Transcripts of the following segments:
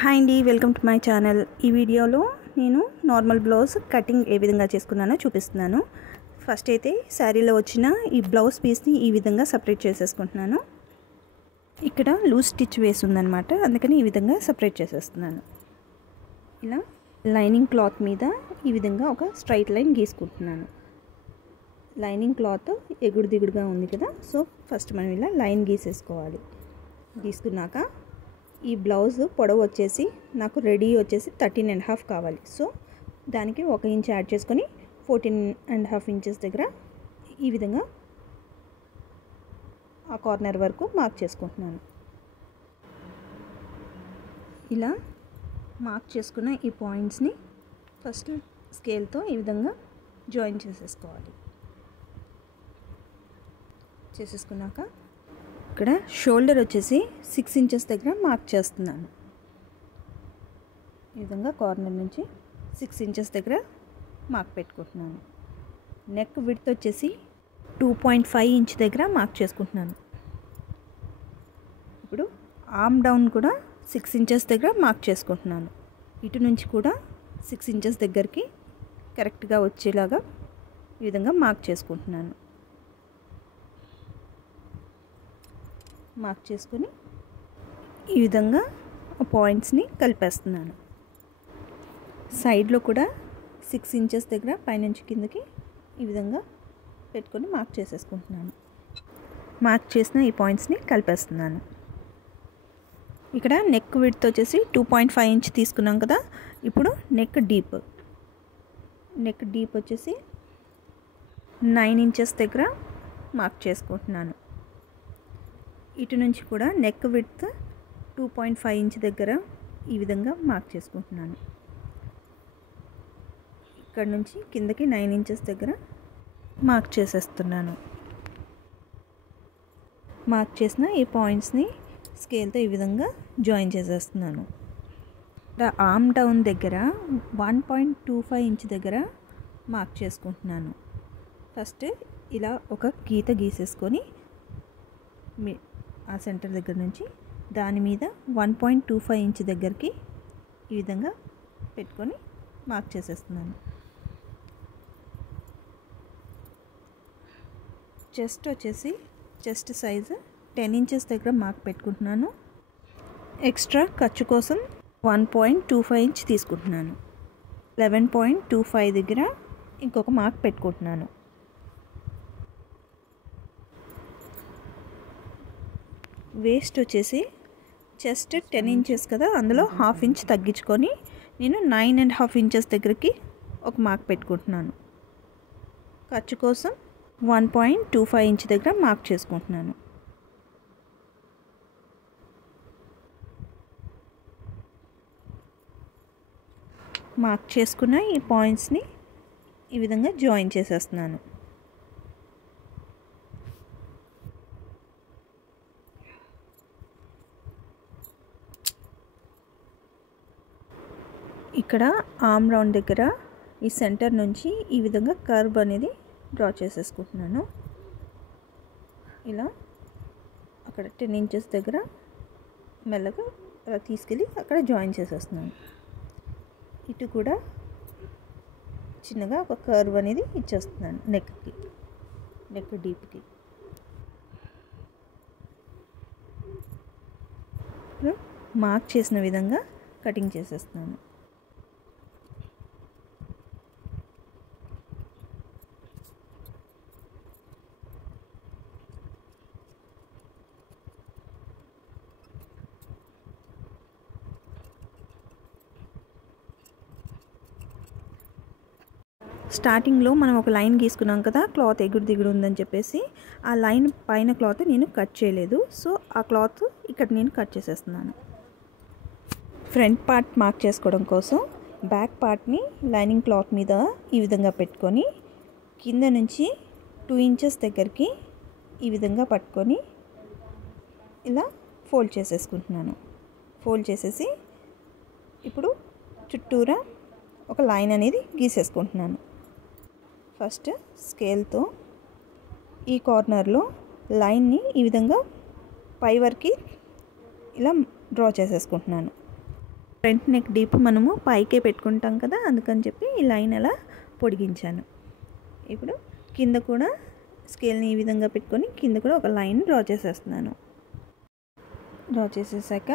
Hi అండి, welcome to my channel. ఈ వీడియోలో నేను నార్మల్ బ్లౌజ్ కటింగ్ ఏ విధంగా చేసుకున్నానో చూపిస్తున్నాను. ఫస్ట్ అయితే శారీలో వచ్చిన ఈ బ్లౌజ్ పీస్ని ఈ విధంగా సపరేట్ చేసేసుకుంటున్నాను. ఇక్కడ లూజ్ స్టిచ్ వేసి ఉందన్నమాట, అందుకని ఈ విధంగా సపరేట్ చేసేస్తున్నాను. ఇలా లైనింగ్ క్లాత్ మీద ఈ విధంగా ఒక స్ట్రైట్ లైన్ గీసుకుంటున్నాను. లైనింగ్ క్లాత్ ఎగుడు దిగుడుగా ఉంది కదా, సో ఫస్ట్ మనం ఇలా లైన్ గీసేసుకోవాలి. గీసుకున్నాక ఈ బ్లౌజ్ పొడవు వచ్చేసి నాకు రెడీ వచ్చేసి 13.5 కావాలి. సో దానికి 1 ఇంచ్ యాడ్ చేసుకొని 14.5 ఇంచెస్ దగ్గర ఈ విధంగా ఆ కార్నర్ వరకు మార్క్ చేసుకుంటున్నాను. ఇలా మార్క్ చేసుకున్న ఈ పాయింట్స్ని ఫస్ట్ స్కేల్తో ఈ విధంగా జాయిన్ చేసేసుకున్నాక ఇక్కడ షోల్డర్ వచ్చేసి 6 ఇంచెస్ దగ్గర మార్క్ చేస్తున్నాను. ఈ విధంగా కార్నర్ నుంచి 6 ఇంచెస్ దగ్గర మార్క్ పెట్టుకుంటున్నాను. నెక్ విడ్త్ వచ్చేసి 2.5 ఇంచ్ దగ్గర మార్క్ చేసుకుంటున్నాను. ఇప్పుడు ఆర్మ్ డౌన్ కూడా 6 ఇంచెస్ దగ్గర మార్క్ చేసుకుంటున్నాను. ఇటు నుంచి కూడా 6 ఇంచెస్ దగ్గరికి కరెక్ట్గా వచ్చేలాగా ఈ విధంగా మార్క్ చేసుకుంటున్నాను. మార్క్ చేసుకొని ఈ విధంగా పాయింట్స్ని కలిపేస్తున్నాను. సైడ్లో కూడా 6 ఇంచెస్ దగ్గర పైనుంచి కిందకి ఈ విధంగా పెట్టుకొని మార్క్ చేసేసుకుంటున్నాను. మార్క్ చేసిన ఈ పాయింట్స్ని కలిపేస్తున్నాను. ఇక్కడ నెక్ విడ్త్ వచ్చేసి 2.5 ఇంచ్ తీసుకున్నాం కదా. ఇప్పుడు నెక్ డీప్ వచ్చేసి 9 ఇంచెస్ దగ్గర మార్క్ చేసుకుంటున్నాను. ఇటు నుంచి కూడా నెక్ విడ్త్ 2.5 ఇంచ్ దగ్గర ఈ విధంగా మార్క్ చేసుకుంటున్నాను. ఇక్కడ నుంచి కిందకి 9 ఇంచెస్ దగ్గర మార్క్ చేసేస్తున్నాను. మార్క్ చేసిన ఈ పాయింట్స్ని స్కేల్తో ఈ విధంగా జాయిన్ చేసేస్తున్నాను. ఆర్మ్ డౌన్ దగ్గర 1.25 ఇంచ్ దగ్గర మార్క్ చేసుకుంటున్నాను. ఫస్ట్ ఇలా ఒక గీత గీసేసుకొని ఆ సెంటర్ దగ్గర నుంచి దాని మీద 1.25 ఇంచ్ దగ్గరికి ఈ విధంగా పెట్టుకొని మార్క్ చేసేస్తున్నాను. చెస్ట్ సైజు 10 ఇంచెస్ దగ్గర మార్క్ పెట్టుకుంటున్నాను. ఎక్స్ట్రా ఖర్చు కోసం 1.25 ఇంచ్ తీసుకుంటున్నాను. 11.25 దగ్గర ఇంకొక మార్క్ పెట్టుకుంటున్నాను. వేస్ట్ వచ్చేసి చెస్ట్ 10 ఇంచెస్ కదా, అందులో 1/2 ఇంచ్ తగ్గించుకొని నేను 9.5 ఇంచెస్ దగ్గరికి ఒక మార్క్ పెట్టుకుంటున్నాను. ఖర్చు కోసం 1.25 ఇంచ్ దగ్గర మార్క్ చేసుకుంటున్నాను. మార్క్ చేసుకున్న ఈ పాయింట్స్ని ఈ విధంగా జాయిన్ చేసేస్తున్నాను. ఇక్కడ ఆర్మ్ రౌండ్ దగ్గర ఈ సెంటర్ నుంచి ఈ విధంగా కర్వ్ అనేది డ్రా చేసేసుకుంటున్నాను. ఇలా అక్కడ 10 ఇంచెస్ దగ్గర మెల్లగా అలా తీసుకెళ్ళి అక్కడ జాయిన్ చేసేస్తున్నాను. ఇటు కూడా చిన్నగా ఒక కర్వ్ అనేది ఇచ్చేస్తున్నాను నెక్ డీప్కి. మార్క్ చేసిన విధంగా కటింగ్ చేసేస్తున్నాను. స్టార్టింగ్లో మనం ఒక లైన్ గీసుకున్నాం కదా, క్లాత్ ఎగుడు దిగుడు ఉందని చెప్పేసి ఆ లైన్ పైన క్లాత్ నేను కట్ చేయలేదు. సో ఆ క్లాత్ ఇక్కడ నేను కట్ చేసేస్తున్నాను. ఫ్రంట్ పార్ట్ మార్క్ చేసుకోవడం కోసం బ్యాక్ పార్ట్ని లైనింగ్ క్లాత్ మీద ఈ విధంగా పెట్టుకొని కింద నుంచి 2 ఇంచెస్ దగ్గరికి ఈ విధంగా పట్టుకొని ఇలా ఫోల్డ్ చేసేసుకుంటున్నాను. ఫోల్డ్ చేసేసి ఇప్పుడు చుట్టూరా ఒక లైన్ అనేది గీసేసుకుంటున్నాను. ఫస్ట్ స్కేల్తో ఈ కార్నర్లో లైన్ని ఈ విధంగా పై వరకు ఇలా డ్రా చేసేసుకుంటున్నాను. ఫ్రంట్ నెక్ డీప్ మనము పైకే పెట్టుకుంటాం కదా, అందుకని చెప్పి ఈ లైన్ అలా పొడిగించాను. ఇప్పుడు కింద కూడా స్కేల్ని ఈ విధంగా పెట్టుకొని కింద కూడా ఒక లైన్ డ్రా చేసేస్తున్నాను. డ్రా చేసేసాక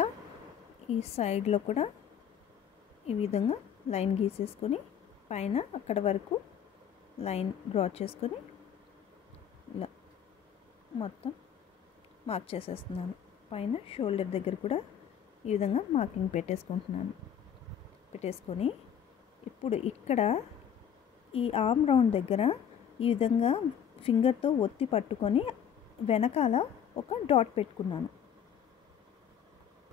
ఈ సైడ్లో కూడా ఈ విధంగా లైన్ గీసేసుకొని పైన అక్కడ వరకు లైన్ డ్రా చేసుకొని ఇలా మొత్తం మార్క్ చేసేస్తున్నాను. పైన షోల్డర్ దగ్గర కూడా ఈ విధంగా మార్కింగ్ పెట్టేసుకొని ఇప్పుడు ఇక్కడ ఈ ఆర్మ్ రౌండ్ దగ్గర ఈ విధంగా ఫింగర్తో ఒత్తి పట్టుకొని వెనకాల ఒక డాట్ పెట్టుకున్నాను.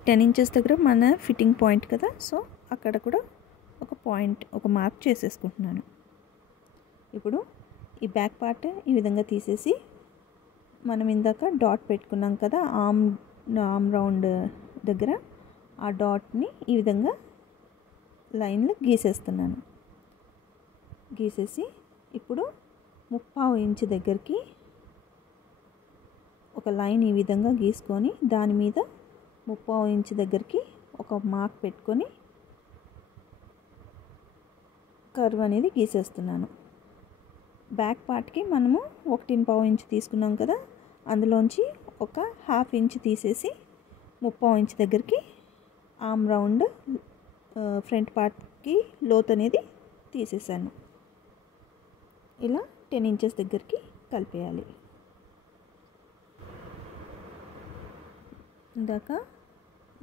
10 ఇంచెస్ దగ్గర మన ఫిట్టింగ్ పాయింట్ కదా, సో అక్కడ కూడా ఒక మార్క్ చేసేసుకుంటున్నాను. ఇప్పుడు ఈ బ్యాక్ పార్ట్ ఈ విధంగా తీసేసి మనం ఇందాక డాట్ పెట్టుకున్నాం కదా ఆర్మ్ రౌండ్ దగ్గర, ఆ డాట్ని ఈ విధంగా లైన్లు గీసేస్తున్నాను. గీసేసి ఇప్పుడు 3/4 ఇంచు దగ్గరికి ఒక లైన్ ఈ విధంగా గీసుకొని దాని మీద 3/4 ఇంచు దగ్గరికి ఒక మార్క్ పెట్టుకొని కర్వ్ అనేది గీసేస్తున్నాను. బ్యాక్ పార్ట్కి మనము 1.25 ఇంచు తీసుకున్నాం కదా, అందులోంచి ఒక 1/2 ఇంచు తీసేసి 3/4 ఇంచు దగ్గరికి ఆర్మ్ రౌండ్ ఫ్రంట్ పార్ట్కి లోత్ అనేది తీసేసాను. ఇలా 10 ఇంచెస్ దగ్గరికి కలిపేయాలి. ఇందాక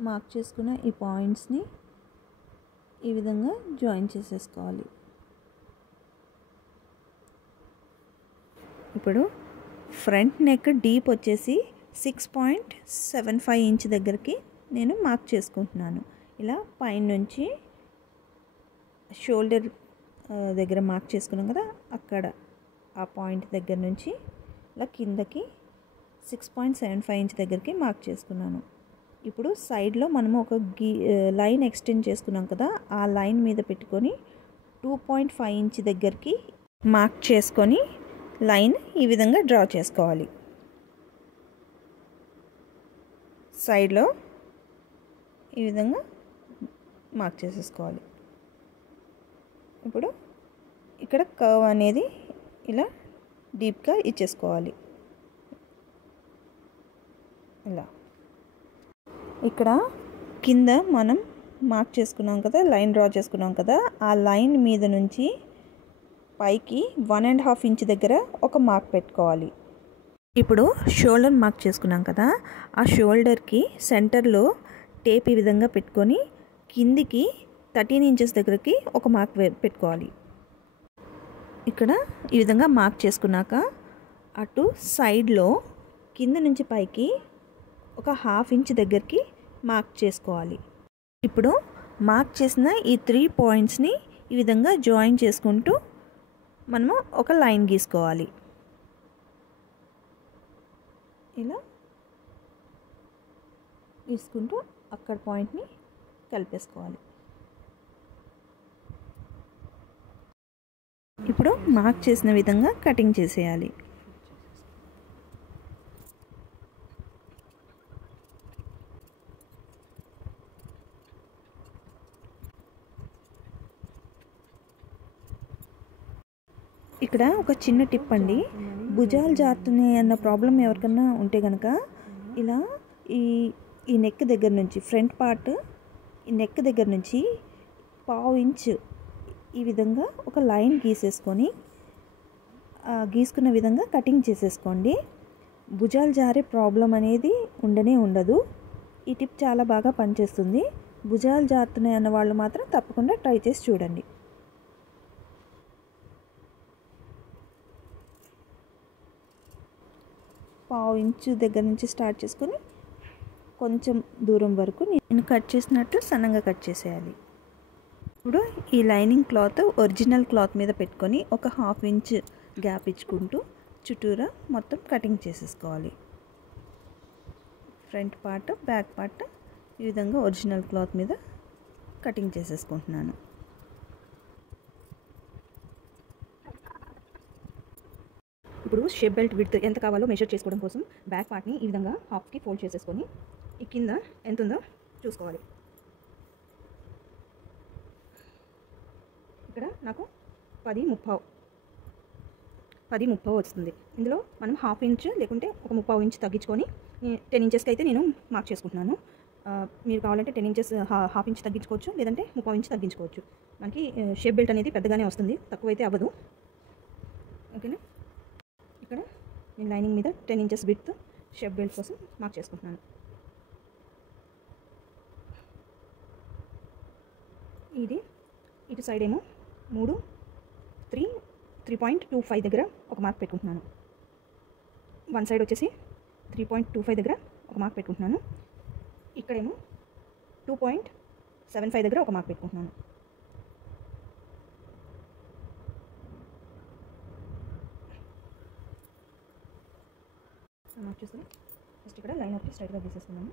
మార్క్ చేసుకున్న ఈ పాయింట్స్ని ఈ విధంగా జాయిన్ చేసేసుకోవాలి. ఇప్పుడు ఫ్రంట్ నెక్ డీప్ వచ్చేసి 6.75 ఇంచ్ దగ్గరికి నేను మార్క్ చేసుకుంటున్నాను. ఇలా పైనుంచి షోల్డర్ దగ్గర మార్క్ చేసుకున్నాం కదా, అక్కడ ఆ పాయింట్ దగ్గర నుంచి ఇలా కిందకి 6.75 ఇంచ్ దగ్గరికి మార్క్ చేసుకున్నాను. ఇప్పుడు సైడ్లో మనము ఒక లైన్ ఎక్స్టెండ్ చేసుకున్నాం కదా, ఆ లైన్ మీద పెట్టుకొని 2.5 ఇంచ్ దగ్గరికి మార్క్ చేసుకొని లైన్ ఈ విధంగా డ్రా చేసుకోవాలి. సైడ్లో ఈ విధంగా మార్క్ చేసేసుకోవాలి. ఇప్పుడు ఇక్కడ కర్వ్ అనేది ఇలా డీప్గా ఇచ్చేసుకోవాలి. ఇలా ఇక్కడ కింద మనం మార్క్ చేసుకున్నాం కదా, లైన్ డ్రా చేసుకున్నాం కదా, ఆ లైన్ మీద నుంచి పైకి 1.5 ఇంచ్ దగ్గర ఒక మార్క్ పెట్టుకోవాలి. ఇప్పుడు షోల్డర్ మార్క్ చేసుకున్నాం కదా, ఆ షోల్డర్కి సెంటర్లో టేప్ ఈ విధంగా పెట్టుకొని కిందికి 13 ఇంచెస్ దగ్గరికి ఒక మార్క్ పెట్టుకోవాలి. ఇక్కడ ఈ విధంగా మార్క్ చేసుకున్నాక అటు సైడ్లో కింద నుంచి పైకి ఒక 1/2 ఇంచ్ దగ్గరికి మార్క్ చేసుకోవాలి. ఇప్పుడు మార్క్ చేసిన ఈ 3 పాయింట్స్ని ఈ విధంగా జాయిన్ చేసుకుంటూ మనము ఒక లైన్ గీసుకోవాలి. ఇలా గీసుకుంటూ అక్కడ పాయింట్ని కలిపేసుకోవాలి. ఇప్పుడు మార్క్ చేసిన విధంగా కటింగ్ చేసేయాలి. ఇక్కడ ఒక చిన్న టిప్ అండి, భుజాలు జారుతున్నాయి అన్న ప్రాబ్లం ఎవరికన్నా ఉంటే కనుక ఇలా ఈ నెక్ దగ్గర నుంచి ఫ్రంట్ పార్ట్ ఈ నెక్ దగ్గర నుంచి 1/2 ఇంచ్ ఈ విధంగా ఒక లైన్ గీసేసుకొని గీసుకున్న విధంగా కటింగ్ చేసేసుకోండి. భుజాలు జారే ప్రాబ్లం అనేది ఉండదు. ఈ టిప్ చాలా బాగా పనిచేస్తుంది. భుజాలు జారుతున్నాయి అన్న వాళ్ళు మాత్రం తప్పకుండా ట్రై చేసి చూడండి. పావు ఇంచు దగ్గర నుంచి స్టార్ట్ చేసుకొని కొంచెం దూరం వరకు నేను కట్ చేసినట్టు సన్నగా కట్ చేసేయాలి. ఇప్పుడు ఈ లైనింగ్ క్లాత్ ఒరిజినల్ క్లాత్ మీద పెట్టుకొని ఒక 1/2 ఇంచ్ గ్యాప్ ఇచ్చుకుంటూ చుట్టూరా మొత్తం కటింగ్ చేసేసుకోవాలి. ఫ్రంట్ పార్ట్ బ్యాక్ పార్ట్ ఈ విధంగా ఒరిజినల్ క్లాత్ మీద కటింగ్ చేసేసుకుంటున్నాను. ఇప్పుడు షేప్ బెల్ట్ విడ్త్ ఎంత కావాలో మెజర్ చేసుకోవడం కోసం బ్యాక్ పార్ట్ని ఈ విధంగా హాఫ్కి ఫోల్డ్ చేసేసుకొని ఈ కింద ఎంత ఉందో చూసుకోవాలి. నాకు 10 ముప్పావు వస్తుంది. ఇందులో మనం హాఫ్ ఇంచ్ లేకుంటే ఒక 3/4 ఇంచ్ తగ్గించుకొని 10 ఇంచెస్కి అయితే నేను మార్క్ చేసుకుంటున్నాను. మీరు కావాలంటే 10 ఇంచెస్ హాఫ్ ఇంచ్ తగ్గించుకోవచ్చు, లేదంటే 3/4 ఇంచ్ తగ్గించుకోవచ్చు. మనకి షేప్ బెల్ట్ అనేది పెద్దగానే వస్తుంది, తక్కువైతే అవ్వదు. ఓకేనా. ఇక్కడ నేను లైనింగ్ మీద 10 ఇంచెస్ విడ్త్ షేప్ బెల్ట్ కోసం మార్క్ చేసుకుంటున్నాను. ఇది ఇటు సైడ్ ఏమో 3.25 దగ్గర ఒక మార్క్ పెట్టుకుంటున్నాను. వన్ సైడ్ వచ్చేసి 3.25 దగ్గర ఒక మార్క్ పెట్టుకుంటున్నాను. ఇక్కడేమో 2.75 దగ్గర ఒక మార్క్ పెట్టుకుంటున్నాను. మార్క్ చేసుకుని ఫస్ట్ ఇక్కడ లైన్ ఒకటి స్ట్రైట్గా గీసేస్తున్నాను.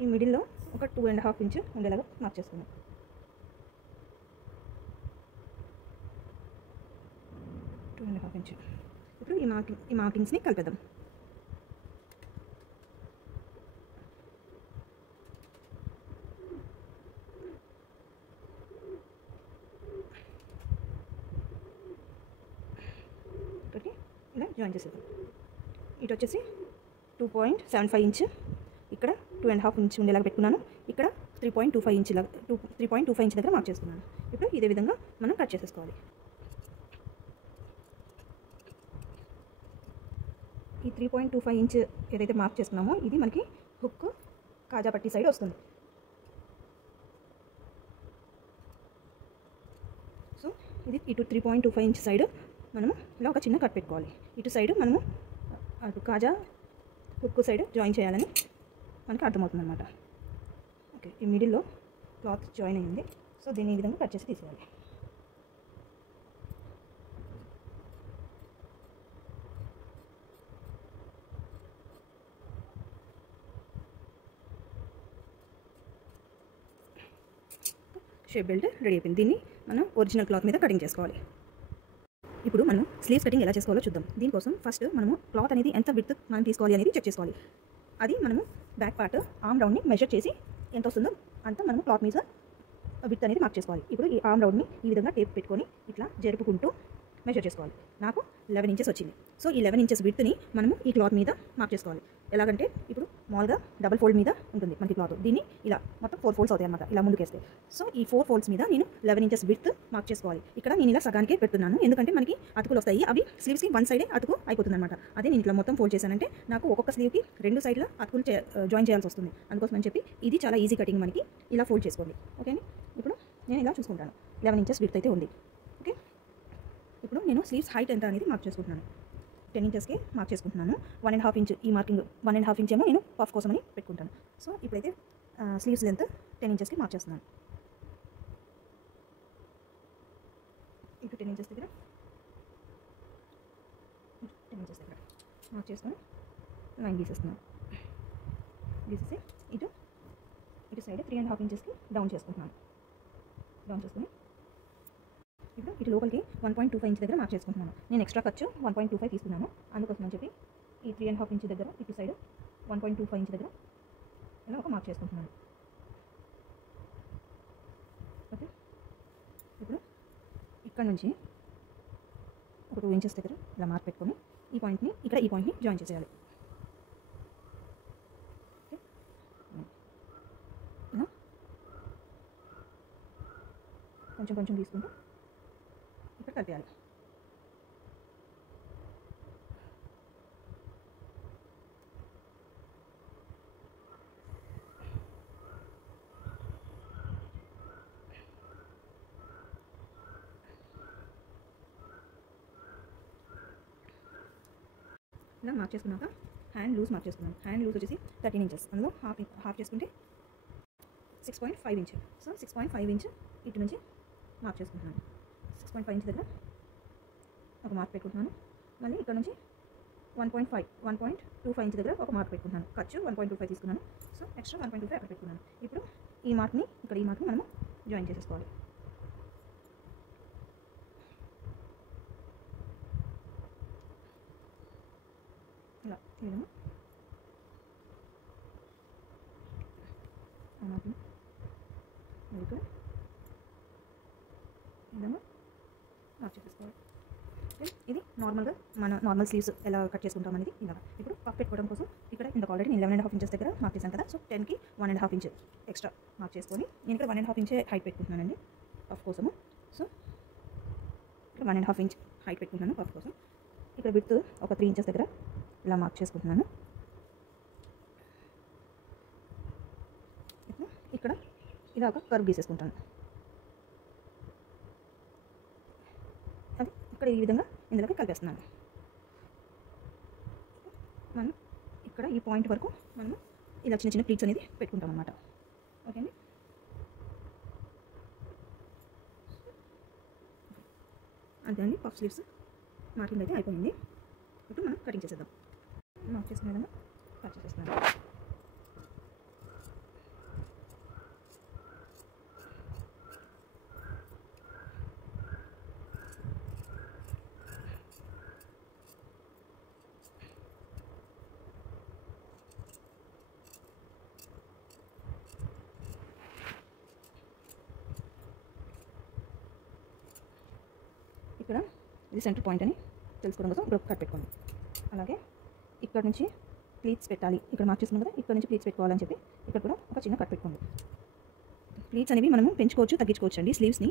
ఈ మిడిల్లో ఒక 2.5 ఇంచ్ ఉండేలాగా మార్క్ చేసుకున్నాను. 2.5 ఇంచ్. ఇప్పుడు ఈ మార్కింగ్స్ని కలిపేద్దాం. ఇక్కడికి ఇలా జాయిన్ చేసేద్దాం. ఇటు వచ్చేసి 2.75 ఇంచ్, ఇక్కడ 2.5 ఇంచ్ ఉండేలాగా పెట్టుకున్నాను. ఇక్కడ 3.25 ఇంచ్ 3.25 ఇంచ్ దగ్గర మార్క్ చేసుకున్నాను. ఇప్పుడు ఇదే విధంగా మనం కట్ చేసేసుకోవాలి. ఈ 3.25 ఇంచ్ ఏదైతే మార్క్ చేసుకున్నామో ఇది మనకి హుక్ కాజా పట్టి సైడ్ వస్తుంది. సో ఇది ఇటు 3.25 ఇంచ్ సైడ్ మనము ఇలా ఒక చిన్న కట్ పెట్టుకోవాలి. ఇటు సైడ్ మనము అటు కాజా హుక్ సైడ్ జాయిన్ చేయాలని మనకి అర్థమవుతుంది అనమాట. ఓకే, ఈ మిడిల్లో క్లాత్ జాయిన్ అయ్యింది. సో దీన్ని ఈ విధంగా కట్ చేసి తీసేయాలి. షేప్ బెల్ట్ రెడీ అయిపోయింది. దీన్ని మనం ఒరిజినల్ క్లాత్ మీద కటింగ్ చేసుకోవాలి. ఇప్పుడు మనం స్లీవ్స్ కటింగ్ ఎలా చేసుకోవాలో చూద్దాం. దీనికోసం ఫస్ట్ మనము క్లాత్ అనేది ఎంత విడ్త్ మనం తీసుకోవాలి అనేది చెక్ చేసుకోవాలి. అది మనము బ్యాక్ పార్ట్ ఆర్మ్ రౌండ్ని మెజర్ చేసి ఎంత వస్తుందో అంత మనము క్లాత్ మీద విడ్త్ అనేది మార్క్ చేసుకోవాలి. ఇప్పుడు ఈ ఆర్మ్ రౌండ్ని ఈ విధంగా టేప్ పెట్టుకొని ఇట్లా జరుపుకుంటూ మెజర్ చేసుకోవాలి. నాకు 11 ఇంచెస్ వచ్చింది. సో ఈ 11 ఇంచెస్ విడ్త్ని మనము ఈ క్లాత్ మీద మార్క్ చేసుకోవాలి. ఎలాగంటే ఇప్పుడు మామూలుగా డబుల్ ఫోల్డ్ మీద ఉంటుంది మనకి క్లాత్, దీన్ని ఇలా మొత్తం 4 ఫోల్డ్స్ అవుతాయి అన్నమాట, ఇలా ముందుకేస్తే. సో ఈ 4 ఫోల్డ్స్ మీద నేను 11 ఇంచెస్ విడ్త్ మార్క్ చేసుకోవాలి. ఇక్కడ నేను ఇలా సగానికే పెడుతున్నాను, ఎందుకంటే మనకి అతుకులు వస్తాయి. అవి స్లీవ్స్కి వన్ సైడే అతుకు అయిపోతుంది అనమాట. అదే నేను ఇట్లా మొత్తం ఫోల్డ్ చేశానంటే నాకు ఒక్కొక్క స్లీవ్కి 2 సైడ్ల అతుకులు జాయిన్ చేయాల్సి వస్తుంది. అందుకోసం అని చెప్పి ఇది చాలా ఈజీ కటింగ్, మనకి ఇలా ఫోల్డ్ చేసుకోండి. ఓకే అండి. ఇప్పుడు నేను ఇలా చూసుకుంటాను, 11 ఇంచెస్ విడ్త్ అయితే ఉంది. ఓకే, ఇప్పుడు నేను స్లీవ్స్ హైట్ ఎంత అనేది మార్క్ చేసుకుంటున్నాను. 10 ఇంచెస్కి మార్క్ చేసుకుంటున్నాను. 1.5 ఇంచ్ ఈ మార్కింగ్ 1.5 ఇంచ్ ఏమో నేను పఫ్ కోసం అని పెట్టుకుంటాను. సో ఇప్పుడైతే స్లీవ్స్ లెంత్ 10 ఇంచెస్కి మార్క్ చేస్తున్నాను. ఇప్పుడు 10 ఇంచెస్ దగ్గర మార్క్ చేసుకొని లైన్ గీసేస్తున్నాను. గీసేసి ఇటు సైడ్ 3.5 ఇంచెస్కి డౌన్ చేసుకుంటున్నాను. డౌన్ చేసుకుని ఇప్పుడు ఇటు లోపలికి 1.25 ఇంచ్ దగ్గర మార్క్ చేసుకుంటున్నాను. నేను ఎక్స్ట్రా ఖర్చు 1.25 తీసుకున్నాను. అందుకోసం అని చెప్పి ఈ 3.5 ఇంచ్ దగ్గర ఇటు సైడ్ 1.25 ఇంచ్ దగ్గర ఇలా ఒక మార్క్ చేసుకుంటున్నాను. ఓకే, ఇప్పుడు ఇక్కడ నుంచి ఒక 2 ఇంచెస్ దగ్గర ఇలా మార్క్ పెట్టుకొని ఈ పాయింట్ని జాయిన్ చేసేయాలి. ఓకే, ఇలా కొంచెం తీసుకుంటూ ఇక్కడ కలిపేయాలి. ఇలా మార్క్ చేసుకున్నాక హ్యాండ్ లూజ్ మార్క్ చేసుకున్నాను. హ్యాండ్ లూజ్ వచ్చేసి 13 ఇంచెస్, అందులో హాఫ్ చేసుకుంటే 6.5 ఇంచ్. సో 6.5 ఇంచ్ ఇటు నుంచి మార్క్ చేసుకుంటున్నాను. 6.5 ఇంచ్ దగ్గర ఒక మార్క్ పెట్టుకుంటున్నాను. మళ్ళీ ఇక్కడ నుంచి 1.25 ఇంచ్ దగ్గర ఒక మార్క్ పెట్టుకుంటున్నాను. ఖర్చు 1.25 తీసుకున్నాను. సో ఎక్స్ట్రా 1.25 అక్కడ పెట్టుకున్నాను. ఇప్పుడు ఈ మార్క్ని మనము జాయిన్ చేసేసుకోవాలి. ఇలా నార్మల్గా మన నార్మల్ స్లీవ్స్ ఎలా కట్ చేసుకుంటాం అనేది ఇలా. ఇప్పుడు పఫ్ పెట్టుకోవడం కోసం ఇక్కడ ఇంత ఆల్రెడీ నేను 11.5 ఇంచెస్ దగ్గర మార్క్ చేశాను కదా. సో 10కి 1.5 ఇంచ్ ఎక్స్ట్రా మార్క్ చేసుకొని నేను ఇక్కడ 1.5 ఇంచ్ హైట్ పెట్టుకుంటున్నానండి పఫ్ కోసము. సో ఇక్కడ 1.5 ఇంచ్ హైట్ పెట్టుకుంటున్నాను పఫ్ కోసం. ఇక్కడ విడ్త్ ఒక 3 ఇంచెస్ దగ్గర ఇలా మార్క్ చేసుకుంటున్నాను. ఇక్కడ ఇలా ఒక కర్వ్ గీసేసుకుంటాను. అది ఇక్కడ ఈ విధంగా ఇందులోకి కలిపేస్తున్నాను. మనం ఇక్కడ ఈ పాయింట్ వరకు మనము ఇలా చిన్న చిన్న ప్లీట్స్ అనేది పెట్టుకుంటాం అన్నమాట. ఓకే అండి. అంతే అండి, పఫ్ స్లీవ్స్ మార్కింగ్ అయితే అయిపోయింది. ఇప్పుడు మనం కటింగ్ చేసేద్దాం. మార్క్ చేసుకునే విధంగా కట్ చేసేస్తున్నాను. ఇక్కడ ఇది సెంటర్ పాయింట్ అని తెలుసుకోవడం కోసం ఇప్పుడు కట్ పెట్టుకోండి. అలాగే ఇక్కడ నుంచి ప్లీట్స్ పెట్టాలి, ఇక్కడ మార్క్ చేసుకున్నాం కదా, ఇక్కడ నుంచి ప్లీట్స్ పెట్టుకోవాలని చెప్పి ఇక్కడ కూడా ఒక చిన్న కట్ పెట్టుకోండి. ప్లీట్స్ అనేవి మనము పెంచుకోవచ్చు, తగ్గించుకోవచ్చు అండి. స్లీవ్స్ని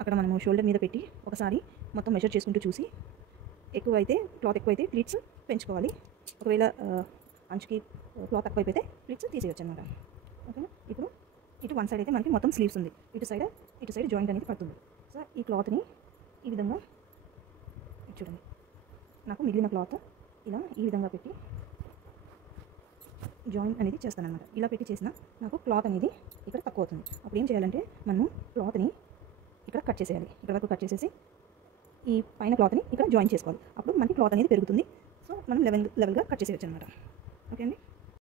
అక్కడ మనము షోల్డర్ మీద పెట్టి ఒకసారి మొత్తం మెజర్ చేసుకుంటూ చూసి ఎక్కువైతే క్లాత్ ఎక్కువైతే ప్లీట్స్ పెంచుకోవాలి. ఒకవేళ అంచుకి క్లాత్ తక్కువైపోతే ప్లీట్స్ తీసేయచ్చు అనమాట. ఓకేనా. ఇప్పుడు ఇటు వన్ సైడ్ అయితే మనకి మొత్తం స్లీవ్స్ ఉంది, ఇటు సైడ్ జాయింట్ అనేది పడుతుంది. సో ఈ క్లాత్ని ఈ విధంగా చూడండి, నాకు మిగిలిన క్లాత్ ఇలా ఈ విధంగా పెట్టి జాయింట్ అనేది చేస్తానన్నమాట. ఇలా పెట్టి చేసిన నాకు క్లాత్ అనేది ఇక్కడ తక్కువ అవుతుంది. అప్పుడు ఏం చేయాలంటే మనము క్లాత్ని ఇక్కడ కట్ చేసేయాలి. ఇక్కడ వరకు కట్ చేసేసి ఈ పైన క్లాత్ని ఇక్కడ జాయిన్ చేసుకోవాలి. అప్పుడు మనకి క్లాత్ అనేది పెరుగుతుంది. సో మనం లెవెల్గా కట్ చేసేయచ్చు అనమాట. ఓకే అండి.